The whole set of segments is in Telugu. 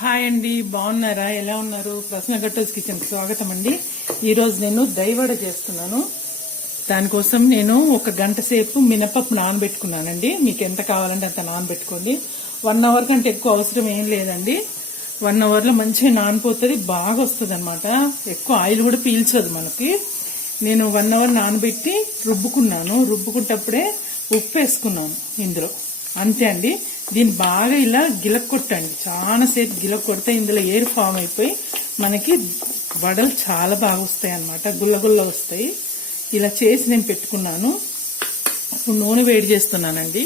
హాయ్ అండి బాగున్నారా? ఎలా ఉన్నారు? ప్రశ్న గట్టోస్ కిచెన్ స్వాగతం అండి ఈరోజు నేను దైవడ చేస్తున్నాను. దానికోసం నేను ఒక గంట సేపు మినపప్పు నానబెట్టుకున్నానండి. మీకు ఎంత కావాలంటే అంత నానబెట్టుకోండి. వన్ అవర్ కంటే ఎక్కువ అవసరం ఏం లేదండి. వన్ అవర్లో మంచిగా నానిపోతుంది బాగా వస్తుంది అనమాట ఎక్కువ ఆయిల్ కూడా పీల్చదు మనకి. నేను వన్ అవర్ నానబెట్టి రుబ్బుకున్నాను. రుబ్బుకుంటప్పుడే ఉప్పు వేసుకున్నాను ఇందులో. అంతే అండి. దీన్ని బాగా ఇలా గిలక్కొట్టండి. చాలాసేపు గిలక్ గిలక్కొడితే ఇందులో ఎయిర్ ఫామ్ అయిపోయి మనకి వడలు చాలా బాగా వస్తాయి అనమాట గుల్లగుల్ల వస్తాయి. ఇలా చేసి నేను పెట్టుకున్నాను. ఇప్పుడు నూనె వేడి చేస్తున్నానండి.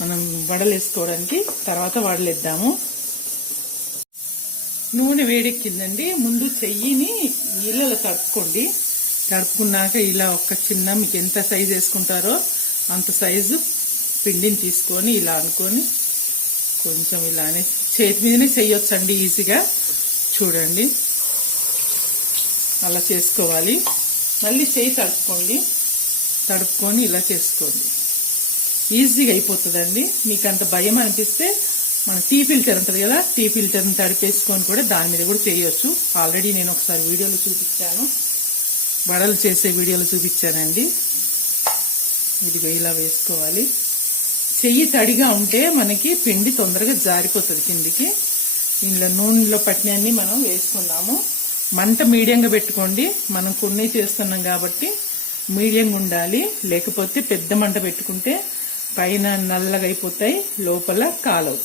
మనం వడలు వేసుకోవడానికి తర్వాత వడలు వేద్దాము. నూనె వేడెక్కిందండి. ముందు చెయ్యిని నీళ్ళలో తడుపుకోండి. తడుపుకున్నాక ఇలా ఒక చిన్న మీకు ఎంత సైజు వేసుకుంటారో అంత సైజు పిండిని తీసుకొని ఇలా అనుకొని కొంచెం ఇలానే చేతి మీదనే చేయొచ్చండి ఈజీగా. చూడండి. అలా చేసుకోవాలి. మళ్ళీ చేయి తడుపుకోండి. తడుపుకొని ఇలా చేసుకోండి. ఈజీగా అయిపోతుందండి. మీకు అంత భయం అనిపిస్తే మన టీ ఫిల్టర్ ఉంటుంది కదా టీ ఫిల్టర్ని తడిపేసుకొని కూడా దాని మీద కూడా చేయొచ్చు. ఆల్రెడీ నేను ఒకసారి వీడియోలో చూపించాను. వడలు చేసే వీడియోలు చూపించానండి. ఇదిగో ఇలా వేసుకోవాలి. చెయ్యి తడిగా ఉంటే మనకి పిండి తొందరగా జారిపోతుంది కిందికి. ఇందులో నూనెలో పట్టినన్ని మనం వేసుకుందాము. మంట మీడియంగా పెట్టుకోండి. మనం కొన్ని చేస్తున్నాం కాబట్టి మీడియంగా ఉండాలి. లేకపోతే పెద్ద మంట పెట్టుకుంటే పైన నల్లగా అయిపోతాయి లోపల కాలవు.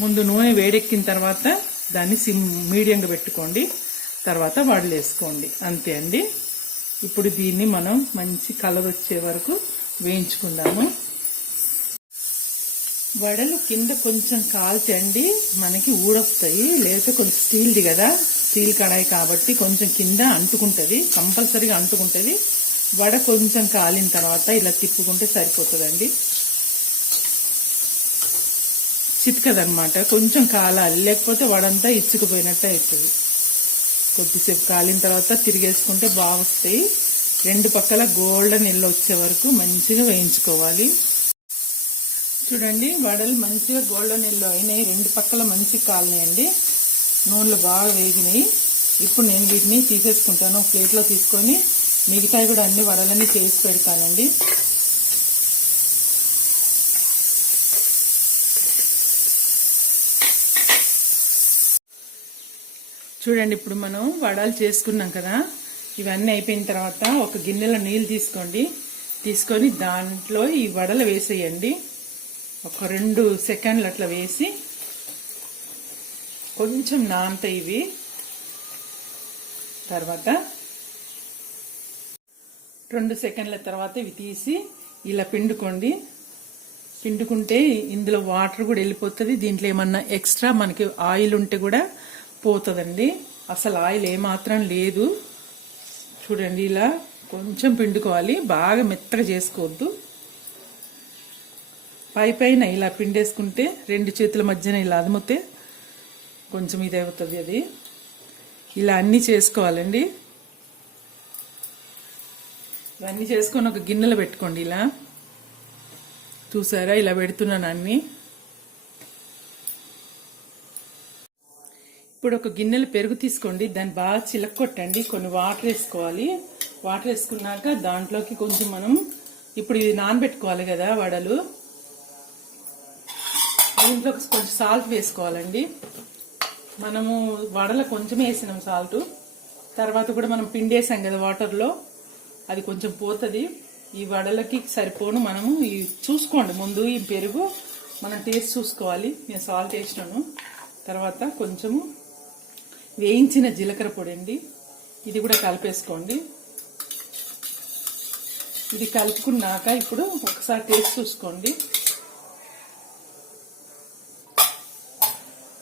ముందు నూనె వేడెక్కిన తర్వాత దాన్ని సిమ్ మీడియంగా పెట్టుకోండి. తర్వాత వాడలేసుకోండి. అంతే అండి. ఇప్పుడు దీన్ని మనం మంచి కలర్ వచ్చే వరకు వేయించుకుందాము. వడలు కింద కొంచెం కాల్చండి మనకి ఊడొస్తాయి. లేకపోతే కొంచెం స్టీల్ది కదా స్టీల్ కడాయి కాబట్టి కొంచెం కింద అంటుకుంటుంది కంపల్సరీగా అంటుకుంటుంది. వడ కొంచెం కాలిన తర్వాత ఇలా తిప్పుకుంటే సరిపోతుందండి. చితకదనమాట కొంచెం కాలాలి లేకపోతే వడంతా ఇచ్చుకుపోయినట్టు అవుతుంది. కొద్దిసేపు కాలిన తర్వాత తిరిగేసుకుంటే బాగా వస్తాయి రెండు పక్కల గోల్డెన్ ఎల్లో వచ్చే వరకు మంచిగా వేయించుకోవాలి. చూడండి వడలు మంచిగా గోల్డెన్ ఎల్లో అయినాయి. రెండు పక్కల మంచి కాలినాయండి. నూనెలు బాగా వేగినాయి. ఇప్పుడు నేను వీటిని తీసేసుకుంటాను. ప్లేట్లో తీసుకొని మిగతాయి కూడా అన్ని వడలన్నీ చేసి పెడతానండి. చూడండి ఇప్పుడు మనం వడలు చేసుకున్నాం కదా ఇవన్నీ అయిపోయిన తర్వాత ఒక గిన్నెలో నీళ్ళు తీసుకోండి. తీసుకొని దాంట్లో ఈ వడలు వేసేయండి. ఒక రెండు సెకండ్లు అట్లా వేసి కొంచెం నాంత ఇవి. తర్వాత రెండు సెకండ్ల తర్వాత ఇవి తీసి ఇలా పిండుకోండి. పిండుకుంటే ఇందులో వాటర్ కూడా వెళ్ళిపోతుంది. దీంట్లో ఏమన్నా ఎక్స్ట్రా మనకి ఆయిల్ ఉంటే కూడా పోతుందండి. అసలు ఆయిల్ ఏమాత్రం లేదు. చూడండి ఇలా కొంచెం పిండుకోవాలి. బాగా మెత్తగా చేసుకోవద్దు. పై పైన ఇలా పిండేసుకుంటే రెండు చేతుల మధ్యన ఇలా అదిమితే కొంచెం ఇది అవుతుంది అది. ఇలా అన్నీ చేసుకోవాలండి. ఇవన్నీ చేసుకొని ఒక గిన్నెలో పెట్టుకోండి ఇలా. చూసారా? ఇలా పెడుతున్నాను అన్నీ. ఇప్పుడు ఒక గిన్నెలు పెరుగు తీసుకోండి. దాన్ని బాగా చిలక్కొట్టండి. కొన్ని వాటర్ వేసుకోవాలి. వాటర్ వేసుకున్నాక దాంట్లోకి కొంచెం మనం ఇప్పుడు ఇది నానబెట్టుకోవాలి కదా వడలు. దీంట్లో కొంచెం సాల్ట్ వేసుకోవాలండి. మనము వడలు కొంచెం వేసినాం సాల్ట్. తర్వాత కూడా మనం పిండి వేసాం కదా వాటర్లో. అది కొంచెం పోతుంది. ఈ వడలకి సరిపోను మనము. ఈ చూసుకోండి ముందు ఈ పెరుగు. మనం టేస్ట్ చూసుకోవాలి. నేను సాల్ట్ వేసినాను. తర్వాత కొంచెము వేయించిన జీలకర్ర పొడి అండి. ఇది కూడా కలిపేసుకోండి. ఇది కలుపుకున్నాక ఇప్పుడు ఒకసారి టేస్ట్ చూసుకోండి.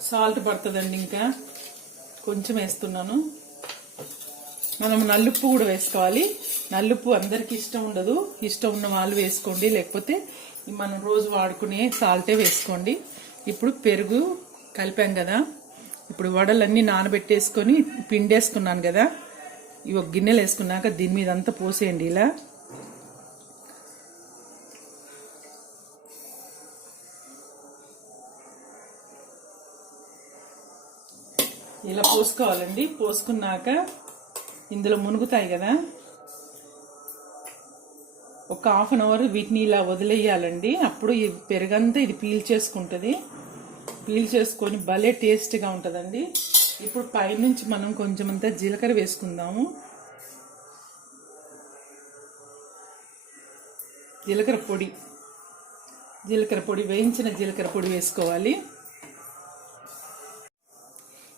సాల్ట్ పడుతుందండి ఇంకా. కొంచెం వేస్తున్నాను. మనం నల్లుప్పు కూడా వేసుకోవాలి. నల్లుప్పు అందరికి ఇష్టం ఉండదు. ఇష్టం ఉన్న వాళ్ళు వేసుకోండి. లేకపోతే మనం రోజు వాడుకునే సాల్టే వేసుకోండి. ఇప్పుడు పెరుగు కలిపాం కదా. ఇప్పుడు వడలన్నీ నానబెట్టేసుకొని పిండేసుకున్నాను కదా ఇవి ఒక గిన్నెలు వేసుకున్నాక దీని మీద అంతా పోసేయండి ఇలా. ఇలా పోసుకోవాలండి. పోసుకున్నాక ఇందులో మునుగుతాయి కదా ఒక హాఫ్ అన్ అవర్ వీటిని ఇలా వదిలేయాలండి. అప్పుడు ఇది పెరుగంతా ఇది పీల్ చేసుకుంటుంది. పీల్ చేసుకొని భలే టేస్ట్గా ఉంటుందండి. ఇప్పుడు పైనుంచి మనం కొంచెం అంతా జీలకర్ర వేసుకుందాము. జీలకర్ర పొడి. జీలకర్ర పొడి వేయించిన జీలకర్ర పొడి వేసుకోవాలి.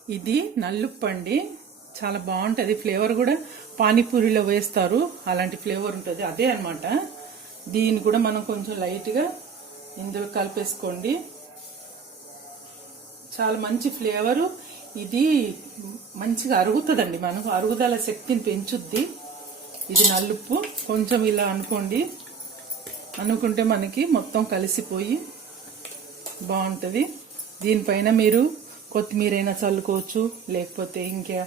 ఇది నల్లుప్పు అండి చాలా బాగుంటుంది. ఫ్లేవర్ కూడా పానీపూరిలో వేస్తారు. అలాంటి ఫ్లేవర్ ఉంటుంది. అదే అనమాట దీన్ని కూడా మనం కొంచెం లైట్గా ఇందులో కలిపేసుకోండి. చాలా మంచి ఫ్లేవరు. ఇది మంచిగా అరుగుతుందండి మనకు. అరుగుదల శక్తిని పెంచుద్ది. ఇది నల్లుప్పు కొంచెం ఇలా అనుకోండి. అనుకుంటే మనకి మొత్తం కలిసిపోయి బాగుంటుంది. దీనిపైన మీరు కొత్తిమీర అయినా చల్లుకోవచ్చు. లేకపోతే ఇంకా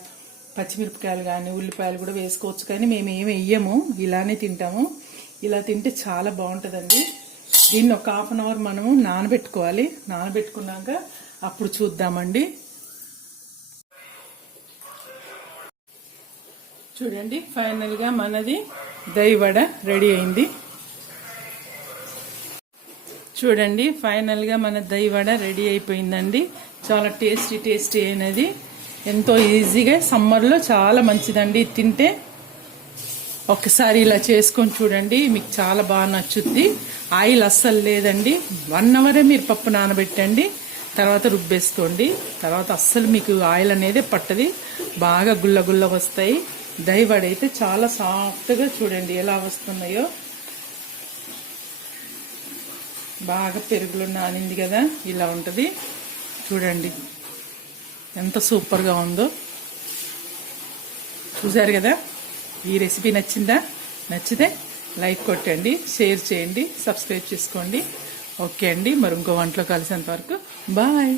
పచ్చిమిరపకాయలు కానీ ఉల్లిపాయలు కూడా వేసుకోవచ్చు. కానీ మేము ఏమి వెయ్యము ఇలానే తింటాము. ఇలా తింటే చాలా బాగుంటుందండి. దీన్ని ఒక హాఫ్ అన్ అవర్ మనము నానబెట్టుకోవాలి. నానబెట్టుకున్నాక అప్పుడు చూద్దామండి. చూడండి ఫైనల్గా మనది దైవడ రెడీ అయింది. చూడండి ఫైనల్గా మన దైవడ రెడీ అయిపోయిందండి. చాలా టేస్టీ టేస్టీ అయినది. ఎంతో ఈజీగా సమ్మర్లో చాలా మంచిదండి. తింటే ఒకసారి ఇలా చేసుకొని చూడండి మీకు చాలా బాగా నచ్చుద్ది. ఆయిల్ అస్సలు లేదండి. వన్ అవరే మీరు పప్పు నానబెట్టండి. తర్వాత రుబ్బేసుకోండి. తర్వాత అస్సలు మీకు ఆయిల్ అనేది పట్టది. బాగా గుల్ల గుల్ల వస్తాయి. దహివడ అయితే చాలా సాఫ్ట్గా చూడండి ఎలా వస్తున్నాయో. బాగా పెరుగులో నానింది కదా ఇలా ఉంటుంది. చూడండి ఎంత సూపర్గా ఉందో. చూసారు కదా? ఈ రెసిపీ నచ్చిందా? నచ్చితే లైక్ కొట్టండి షేర్ చేయండి సబ్స్క్రైబ్ చేసుకోండి. ఓకే అండి. మరి ఇంకో వంటలో కలిసేంత వరకు. బాయ్.